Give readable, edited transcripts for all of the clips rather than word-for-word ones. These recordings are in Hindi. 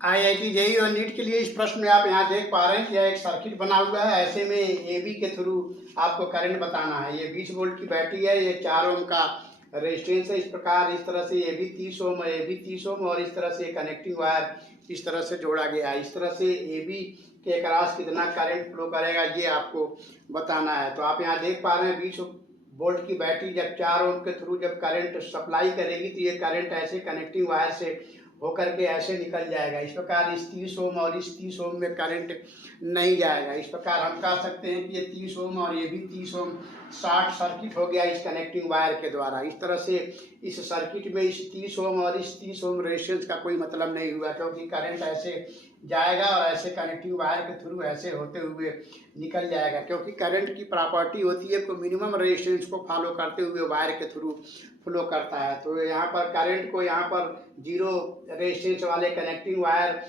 IIT जेईई और नीट के लिए इस प्रश्न में आप यहाँ देख पा रहे हैं कि यह एक सर्किट बना हुआ है। ऐसे में AB के थ्रू आपको करंट बताना है। ये 20 वोल्ट की बैटरी है, ये 4 ओम का रेजिस्टेंस है। इस प्रकार इस तरह से AB 30 ओम और AB 30 ओम और इस तरह से कनेक्टिंग वायर इस तरह से जोड़ा गया है। इस तरह से AB के अक्रॉस कितना करंट फ्लो करेगा ये आपको बताना है। तो आप यहाँ देख पा रहे हैं 20 वोल्ट की बैटरी जब 4 ओम के थ्रू जब करंट सप्लाई करेगी तो ये करंट ऐसे कनेक्टिंग वायर से होकर के ऐसे निकल जाएगा। इस प्रकार इस 30 ओम और इस 30 ओम में करंट नहीं जाएगा। इस प्रकार हम कह सकते हैं कि ये 30 ओम और ये भी 30 ओम शॉर्ट सर्किट हो गया इस कनेक्टिंग वायर के द्वारा। इस तरह से इस सर्किट में इस 30 ओम और इस 30 ओम रेजिस्टेंस का कोई मतलब नहीं हुआ, क्योंकि करंट ऐसे जाएगा और ऐसे कनेक्टिंग वायर के थ्रू ऐसे होते हुए निकल जाएगा। क्योंकि करंट की प्रॉपर्टी होती है कि मिनिमम रेजिस्टेंस को फॉलो करते हुए वायर के थ्रू फ्लो करता है। तो यहाँ पर करंट को यहाँ पर 0 रेजिस्टेंस वाले कनेक्टिंग वायर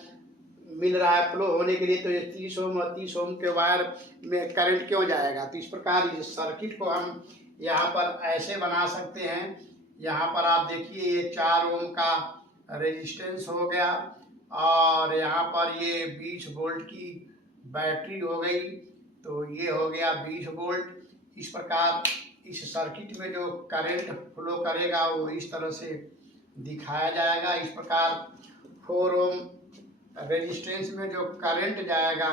मिल रहा है फ्लो होने के लिए, तो ये 30 ओम और 30 ओम के वायर में करंट क्यों जाएगा। तो इस प्रकार इस सर्किट को हम यहाँ पर ऐसे बना सकते हैं। यहाँ पर आप देखिए ये 4 ओम का रेजिस्टेंस हो गया और यहाँ पर ये 20 वोल्ट की बैटरी हो गई, तो ये हो गया 20 वोल्ट। इस प्रकार इस सर्किट में जो करंट फ्लो करेगा वो इस तरह से दिखाया जाएगा। इस प्रकार 4 ओम रेजिस्टेंस में जो करंट जाएगा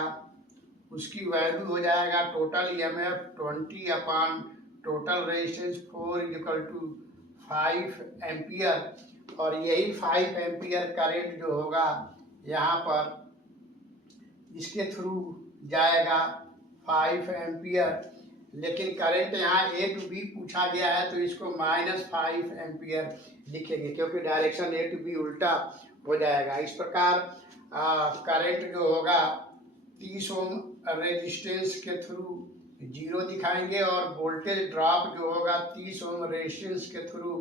उसकी वैल्यू हो जाएगा टोटल EMF 20 अपान टोटल रेजिस्टेंस 4 = 5 एम्पियर। और यही 5 एम्पियर करंट जो होगा यहाँ पर इसके थ्रू जाएगा 5 एम्पियर। लेकिन करंट यहाँ A to B पूछा गया है, तो इसको -5 एम्पियर लिखेंगे, क्योंकि डायरेक्शन A to B उल्टा हो जाएगा। इस प्रकार करंट जो होगा 30 ओम रेजिस्टेंस के थ्रू 0 दिखाएंगे और वोल्टेज ड्रॉप जो होगा 30 ओम रेजिस्टेंस के थ्रू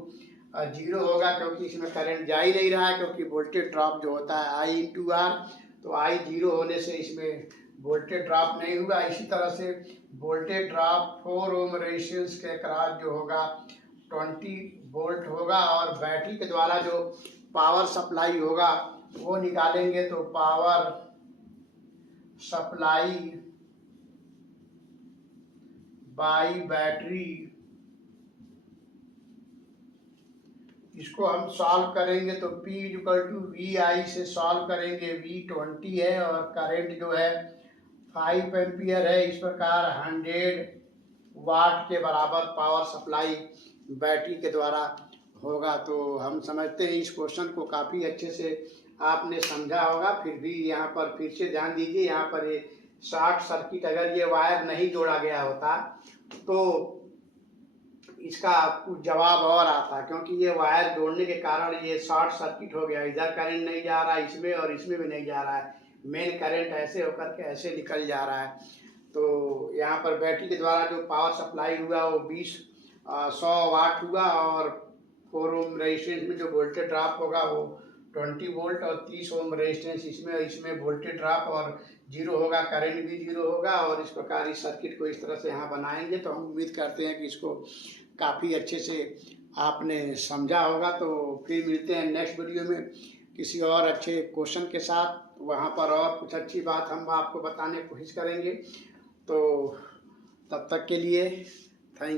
0 होगा, क्योंकि इसमें करंट जा ही नहीं रहा है। क्योंकि वोल्टेज ड्रॉप जो होता है I × R, तो I 0 होने से इसमें वोल्टेज ड्रॉप नहीं हुआ। इसी तरह से वोल्टेज ड्रॉप 4 ओम रेजिस्टेंस के अक्रॉस जो होगा 20 वोल्ट होगा और बैटरी के द्वारा जो पावर सप्लाई होगा वो निकालेंगे, तो पावर सप्लाई बाय बैटरी इसको हम सॉल्व करेंगे तो P = VI से सॉल्व करेंगे। V 20 है और करंट जो है 5 एम्पियर है। इस प्रकार 100 वाट के बराबर पावर सप्लाई बैटरी के द्वारा होगा। तो हम समझते हैं इस क्वेश्चन को काफ़ी अच्छे से आपने समझा होगा। फिर भी यहाँ पर फिर से ध्यान दीजिए, यहाँ पर ये शॉर्ट सर्किट अगर ये वायर नहीं जोड़ा गया होता तो इसका कुछ जवाब और आता, क्योंकि ये वायर जोड़ने के कारण ये शॉर्ट सर्किट हो गया। इधर करंट नहीं जा रहा है इसमें और इसमें भी नहीं जा रहा है, मेन करंट ऐसे होकर के ऐसे निकल जा रहा है। तो यहाँ पर बैटरी के द्वारा जो पावर सप्लाई हुआ वो 100 वाट हुआ और 4 ओम रेजिस्टेंस में जो वोल्टेज ड्रॉप होगा वो 20 वोल्ट और 30 ओम रेजिस्टेंस इसमें वोल्टेज ड्रॉप और 0 होगा, करंट भी 0 होगा। और इस प्रकार इस सर्किट को इस तरह से यहाँ बनाएंगे। तो हम उम्मीद करते हैं कि इसको काफ़ी अच्छे से आपने समझा होगा। तो फिर मिलते हैं नेक्स्ट वीडियो में किसी और अच्छे क्वेश्चन के साथ। वहाँ पर और कुछ अच्छी बात हम आपको बताने की कोशिश करेंगे। तो तब तक के लिए थैंक यू।